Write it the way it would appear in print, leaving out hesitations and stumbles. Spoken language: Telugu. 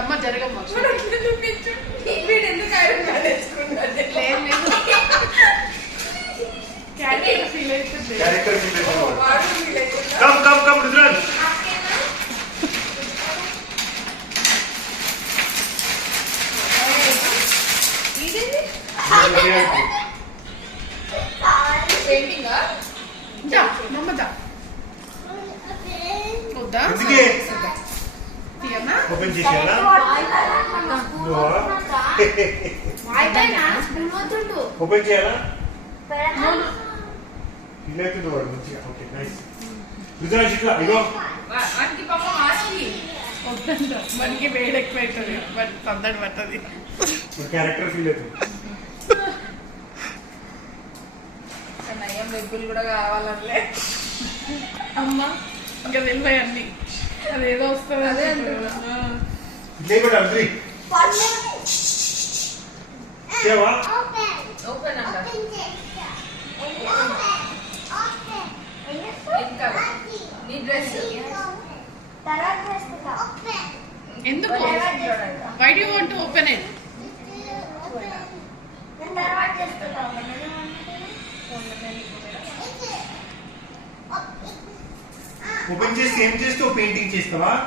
అమ్మ జరగమ్మ ఫీల్ అవుతుంది. ఓపెన్ చేసేలా ఓపెన్ చేయాలా ఇల్లైతుంది వాడు మంచిగా. Okay nice. రుద్రాజ్ ఇట్లా ఇగో మనకి వేడి ఎక్కువ అవుతుంది బట్ తొందర పడుతుంది. క్యారెక్టర్ ఫీల్ అవుతుంది. నయం వెబ్బులు కూడా కావాలనిలే అమ్మ ఇంకా వెళ్ళిపోయి అన్ని అదేదో వస్తుంది. అదే ఇదే కూడా అండి కేవా ఓపెన్ అంట నీ డ్రెస్ ఎందుకు why do you want to open it? Open చేసి ఏం చేస్తావు? పెయింటింగ్ చేస్తావా?